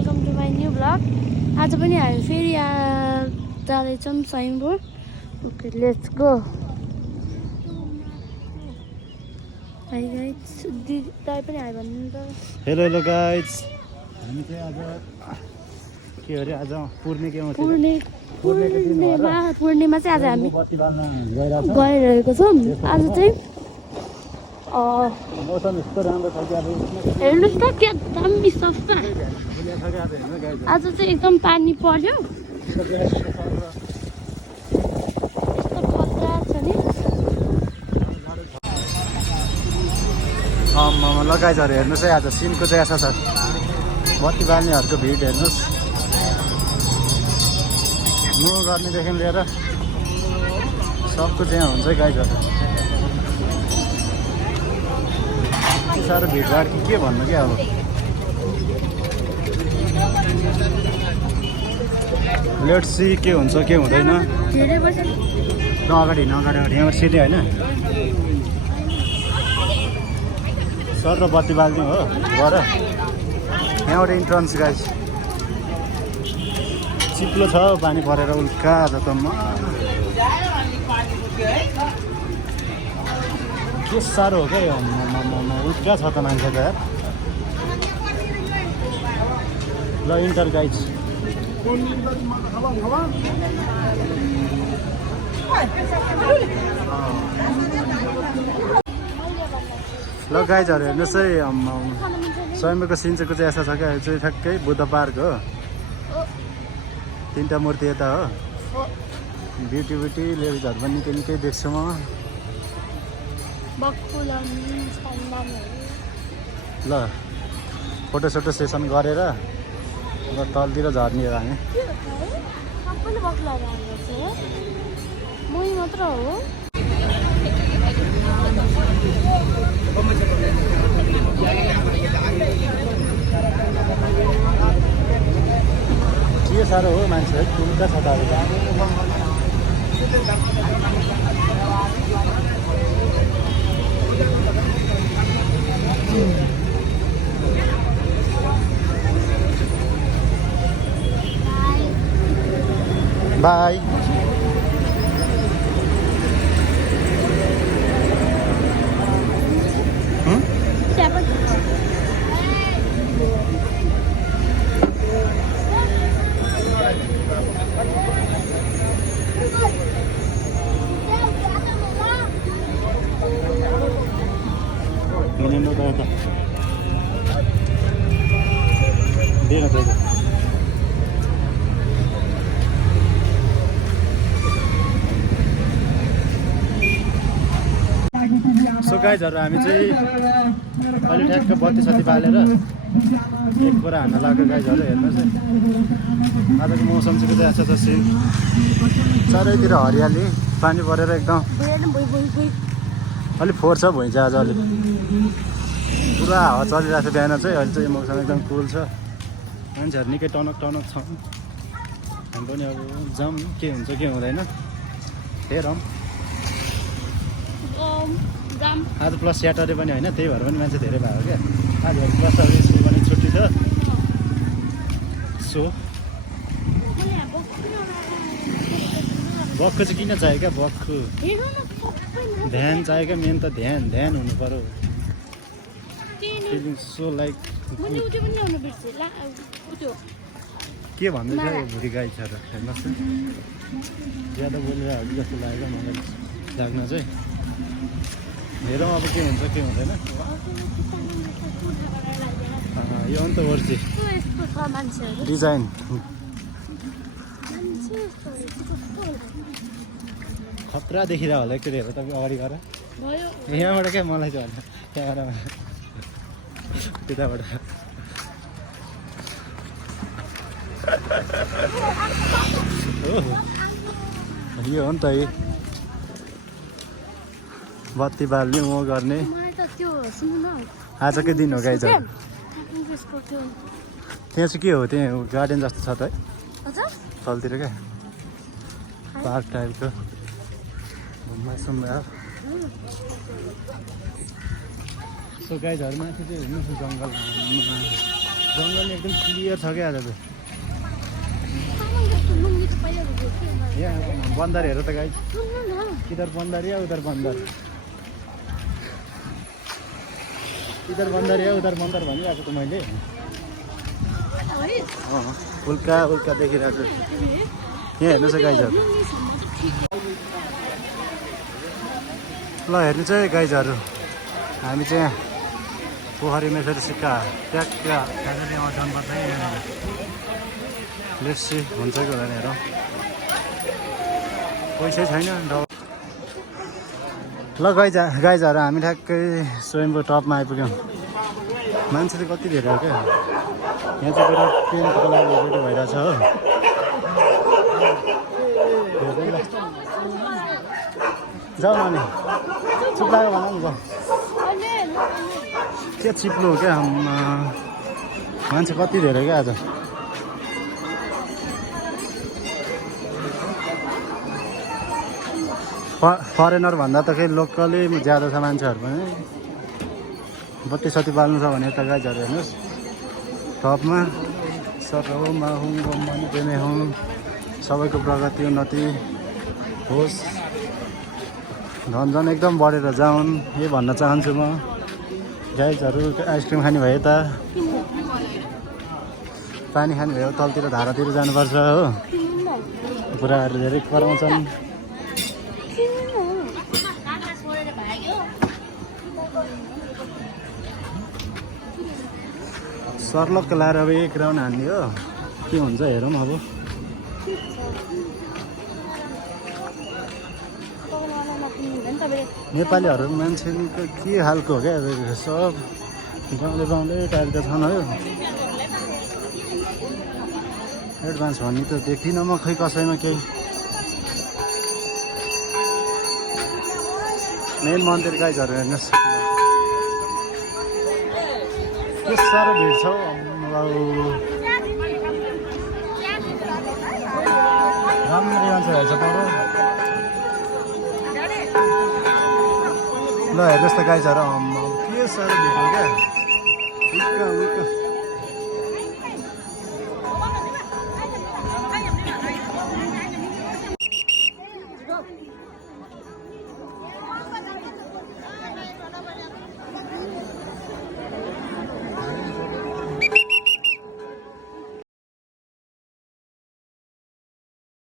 Welcome to my new blog. आज पनि हामी फेरि जाँदैछौँ Swayambhu. Okay let's go. Hi guys, दिदी दाइ पनि हाई भन्नु त। हेलो हेलो गाइस, हामी चाहिँ आज के अरे आज पूर्णिमा चाहिँ आज हामी बत्ती बाल्न गइरहेको गइरहेको छौँ। आज चाहिँ मौसम यस्तो राम्रो छ कि अब हेर्नुहोस् त क्या दामी सफा। आज चाहिँ एकदम पानी पर्यो। यस्तो खतरा छ नि। लगाइजहरू हेर्नुहोस् है, आज सिनको चाहिँ यस्तो छ। बत्ती बाल्नेहरूको भिड हेर्नुहोस्, नुह गर्नेदेखि लिएर सबको चाहिँ हुन्छ गाइजहरू। यति साह्रो भिडभाड के भन्नु क्या अब। लेट्स सी के हुन्छ के हुँदैन। अगाडि यहाँ सिधै होइन सर र बत्ती बाल्ने हो गर। यहाँबाट इन्ट्रान्स गाइस चिप्लो छ, पानी परेर उल्का जतामा के साह्रो हो क्या। उल्का छ त मान्छे त यार। ल इन्टर गाइस। ल गाइजहरू हेर्नुहोस् है, स्वयम्भूको सिन्चेको चाहिँ यस्तो छ क्या। यो चाहिँ ठ्याक्कै बुद्ध पार्क हो। तीनवटा मूर्ति यता हो। ब्युटी लेडिजहरू पनि निकै निकै देख्छु म। ल फोटोसोटो सेसन गरेर तलतिर झर्ने हो हामी। मात्र हो के साह्रो हो मान्छे उल्टा छ त। बाई सो गाइजहरू हामी चाहिँ अलि ठ्याक्क बत्ती सत्ती बालेर एक कुरा हान्न लाग्यो गाइजहरू। हेर्नुहोस् है, आजको मौसम चाहिँ कतै यस्तो छ। सिन चारैतिर हरियाली, पानी परेर एकदम अलिक फोहोर छ भुइँ चाहिँ आज अलिक पुरा हावा चलिरहेको छ। बिहान चाहिँ अहिले चाहिँ मौसम एकदम कुल छ। मान्छेहरू निकै टनक छ। हामी पनि अब जाउँ, के हुन्छ के हुँदैन हेरौँ। आज प्लस स्याटरडे पनि होइन, त्यही भएर पनि मान्छे धेरै भयो क्या। आज प्लस स्कुल पनि छुट्टी छ। सो बक्खु चाहिँ किन चाहियो क्या? बक्खु ध्यान चाहियो क्या। मेन त ध्यान हुनु पर्यो। फिलिङ सो लाइक के भन्दैछ यो भुँडी गाई छ र। हेर्नुहोस् न, ज्यादा बोलिरहेको जस्तो लाग्यो मलाई जाग्न चाहिँ। हेरौँ अब के हुन्छ के हुँदैन। यो अन्त वर्ची डिजाइन खतरा देखिरह होला एकचोटि हेरेर तपाईँ अगाडि गएर। यहाँबाट क्या मलाई चाहिँ भन्नु क्यामेरामा त्यताबाट। यो हो नि त बत्ती बाल्ने म गर्ने। आजकै दिन हो गाइज। त्यहाँ चाहिँ के हो? त्यहाँ गार्डन जस्तो छ त है तलतिर क्या, पार्क टाइपको घुम्मा। सो गाइजहरू माथि चाहिँ हेर्नुहोस् न जङ्गल जङ्गल एकदम क्लियर छ क्या आज त लुङ्गी त पहिला रोकेको यहाँ बन्दर हेर त गाई सुन्नु न इधर बन्दर या उधर बन्दर इधर बन्दर या उधर बन्दर भनिरहेको त मैले उल्का उल्का देखिरहेको यहाँ हेर्नुहोस् है गाइजहरू ल हेर्नु चाहिँ गाइजहरू हामी चाहिँ यहाँ पोखरीमा फेरि सिक्का ट्याक्क फ्यामिलीमा जन्म चाहिँ यहाँ लेप्सी हुन्छ कि हुँदैन हेरौँ पैसै छैन ल गाइजहरू हामी ठ्याक्कै स्वयम्भू टपमा आइपुग्यौँ मान्छे चाहिँ कति धेरै हो क्या यहाँ चाहिँ पुरा पेन्टको लागि रेडी भइरहेछ हो जाऊ अनि चुप लाग्यो भन नि के चिप्लो हो क्या मान्छे कति धेरै क्या आज फरेनर भन्दा त केही लोकलै ज्यादा छ मान्छेहरू पनि बत्ती सत्ती बाल्नु छ भने यता गाइजहरू हेर्नुहोस् टपमा सरौमा हुँ गम्मनी पेमे हुँ सबैको प्रगति उन्नति होस् धन झन् एकदम बढेर जाउन् यही भन्न चाहन्छु म गाइजहरू आइसक्रिम खाने भयो त पानी खाने भयो तलतिर धारातिर जानुपर्छ हो कुराहरू धेरै कराउँछन् सर्लक्क लाएर अब एक राउन्ड हान्ने हो के हुन्छ हेरौँ अब नेपालीहरू मान्छेको के खालको हो क्या सब गाउँले गाउँले टाइपका छन् हो एडभान्स भन्ने त देखिनँ म खै कसैमा केही मेन मन्दिर गाइजहरू हेर्नुहोस् के साह्रो भिड छ राम्ररी मान्छे भएछ तर ल हेर्नुहोस् त गाइजहरू के साह्रो भिड हो क्या